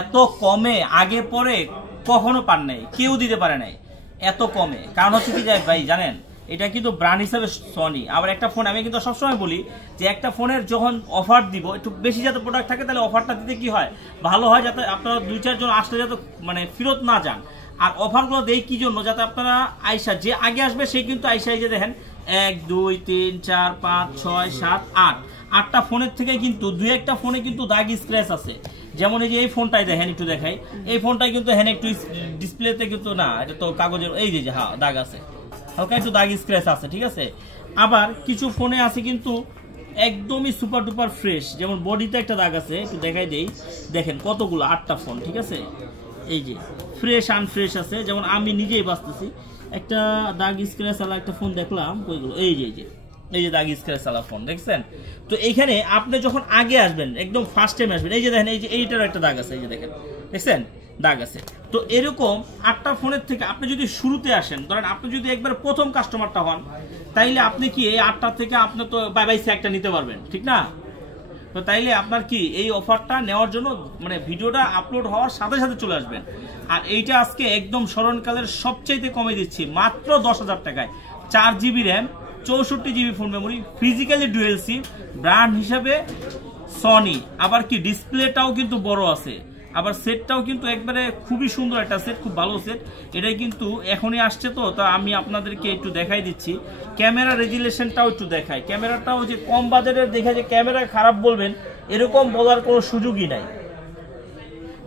এত কমে আগে পরে কখনো পান নাই, কেউ দিতে পারে নাই এত কমে। কারণ হচ্ছে কি ভাই জানেন, এটা কিন্তু ব্র্যান্ড হিসাবে সনি। আবার একটা ফোন আমি কিন্তু সবসময় বলি যে একটা ফোনের যখন অফার দিব একটু বেশি যাতে প্রোডাক্ট থাকে তাহলে অফারটা দিতে কি হয় ভালো হয়, যাতে আপনারা 2-4 জন আসলে যাতে মানে ফেরত না যান। আর অফারগুলো দেই কি জন্য, যাতে আপনারা আইসা যে আগে আসবে সে কিন্তু আইসা এই যে দেখেন 1 2 3 4 5 6 7 8 8টা ফোনের থেকে কিন্তু 2-1টা ফোনে কিন্তু দাগ স্ক্র্যাচ আছে। যেমন এই যে এই ফোনটাই দেখেন, একটু দেখাই, এই ফোনটাই কিন্তু হ্যাঁ একটু ডিসপ্লেতে কিন্তু না, এটা তো কাগজের এই যে হ্যাঁ দাগ আছে, হালকা একটু দাগ স্ক্র্যাচ আছে, ঠিক আছে। আবার কিছু ফোনে আছে কিন্তু একদমই সুপার ডুপার ফ্রেশ, যেমন বডিতে একটা দাগ আছে, একটু দেখাই দেই, দেখেন কতগুলো 8টা ফোন, ঠিক আছে, এই যে ফ্রেশ আনফ্রেশ আছে। যেমন আমি নিজেই বাঁচতেছি একটা দাগ স্ক্র্যাচ আলা একটা ফোন দেখলাম, ওইগুলো এই যে দাগ স্ক্র্যাচ আলা ফোন দেখছেন। তো এইখানে আপনি যখন আগে আসবেন একদম ফার্স্ট টাইম আসবেন, এই যে দেখেন এই যে এইটারও একটা দাগ আছে, এই যে দেখেন দেখছেন দাগ আছে। তো এরকম 8টা ফোনের থেকে আপনি যদি শুরুতে আসেন, ধরেন আপনি যদি একবার প্রথম কাস্টমারটা হন, তাইলে আপনি কি এই 8টা থেকে আপনি তো বাই বাই একটা নিতে পারবেন, ঠিক না? তো তাইলে আপনার কি এই অফারটা নেওয়ার জন্য মানে ভিডিওটা আপলোড হওয়ার সাথে সাথে চলে আসবেন। আর এইটা আজকে একদম স্মরণকালের সবচাইতে কমে দিচ্ছি মাত্র 10,000 টাকায়। 4 GB RAM, 64 GB phone memory, physically dual SIM, brand হিসাবে সনি, আবার কি ডিসপ্লেটাও কিন্তু বড় আছে, আবার সেটটাও কিন্তু একবারে খুবই সুন্দর একটা সেট, খুব ভালো সেট। এটাই কিন্তু এখনই আসছে, তো তা আমি আপনাদেরকে একটু দেখাই দিচ্ছি। ক্যামেরা রেজুলেশনটাও একটু দেখাই, ক্যামেরাটাও যে কম বাজেটের দেখে যে ক্যামেরা খারাপ বলবেন এরকম বলার কোনো সুযোগই নাই।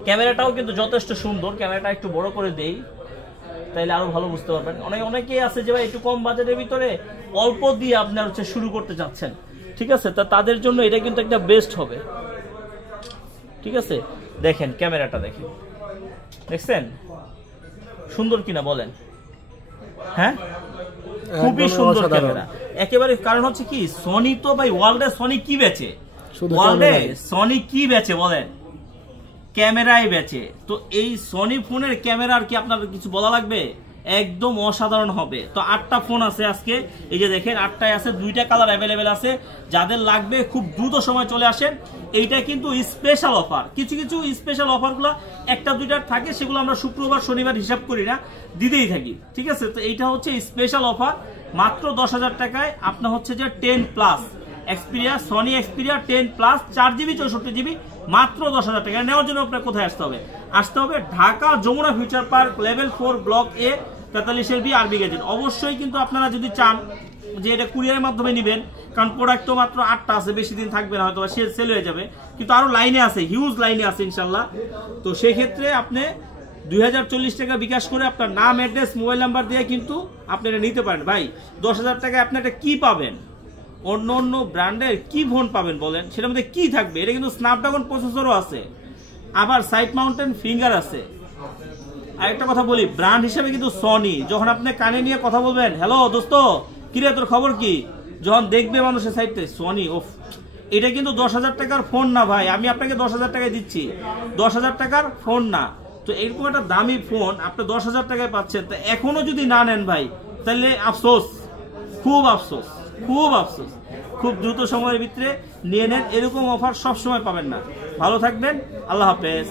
ক্যামেরাটাও কিন্তু যথেষ্ট সুন্দর, ক্যামেরাটা একটু বড় করে দেই তাইলে আরো ভালো বুঝতে পারবেন। অনেকেই আছে যে ভাই একটু কম বাজেটের ভিতরে অল্প দিয়ে আপনার হচ্ছে শুরু করতে যাচ্ছেন, ঠিক আছে, তা তাদের জন্য এটা কিন্তু একটা বেস্ট হবে, ঠিক আছে। দেখেন ক্যামেরাটা দেখেন, দেখছেন সুন্দর কিনা বলেন? হ্যাঁ খুবই সুন্দর ক্যামেরা একেবারে। কারণ হচ্ছে কি সনি তো ভাই ওয়ার্ল্ডে সনি কি বেচে, ওয়ার্ল্ডে সনি কি বেচে বলেন? ক্যামেরাই বেচে। তো এই সনি ফোনের ক্যামেরা আর কি আপনার কিছু বলা লাগবে, একদম অসাধারণ হবে। তো 8টা ফোন আছে আজকে, এই যে দেখেন 8টায় আছে, 2টা কালার অ্যাভেলেবেল আছে। যাদের লাগবে খুব দ্রুত সময় চলে আসেন। এইটা কিন্তু স্পেশাল অফার, কিছু কিছু স্পেশাল অফারগুলো 1টা 2টার থাকে, সেগুলো আমরা শুক্রবার শনিবার হিসাব করি না, দিতেই থাকি, ঠিক আছে। তো এইটা হচ্ছে স্পেশাল অফার, মাত্র 10,000 টাকায় আপনার হচ্ছে যে 10+ Xperia, Sony Xperia 10+ 4 GB 64 GB মাত্র 10,000 টাকা। নেওয়ার জন্য আপনার কোথায় আসতে হবে? আসতে হবে Dhaka Jamuna future park level 4 block A 43 R B gazette. অবশ্যই কিন্তু আপনারা যদি চান যে এটা কুরিয়ারের মাধ্যমে নেবেন, কারণ প্রোডাক্ট তো মাত্র 8টা আছে, বেশি দিন থাকবে না, হয়তো সেল হয়ে যাবে, কিন্তু আরো লাইনে আছে, হিউজ লাইনে আছে ইনশাল্লাহ। তো সেই ক্ষেত্রে আপনি 2040 টাকা বিকাশ করে আপনার নাম, অ্যাড্রেস, মোবাইল নাম্বার দিয়ে কিন্তু আপনি এটা নিতে পারেন। ভাই 10,000 টাকায় আপনি এটা কি পাবেন? অন্য অন্য ব্র্যান্ডের কি ফোন পাবেন বলেন? সেটার মধ্যে কি থাকবে? এটা কিন্তু স্ন্যাপড্রাগন প্রসেসরও আছে, আবার সাইড মাউন্টেন ফিঙ্গার আছে। আর একটা কথা বলি, ব্র্যান্ড হিসেবে কিন্তু সনি। যখন আপনি কানে নিয়ে কথা বলবেন, হ্যালো দোস্ত কিরে তোর খবর কি, যখন দেখবে মানুষের সাইডে সনি, ওফ, এটা কিন্তু 10,000 টাকার ফোন না ভাই, আমি আপনাকে 10,000 টাকায় দিচ্ছি, 10,000 টাকার ফোন না। তো এরকম একটা দামি ফোন আপনি 10,000 টাকায় পাচ্ছেন, তো এখনো যদি না নেন ভাই তাহলে আফসোস, খুব আফসোস, খুব আফসোস। খুব দ্রুত সময়ের ভিতরে নিয়ে নেন, এরকম অফার সব সময় পাবেন না। ভালো থাকবেন, আল্লাহ হাফেজ।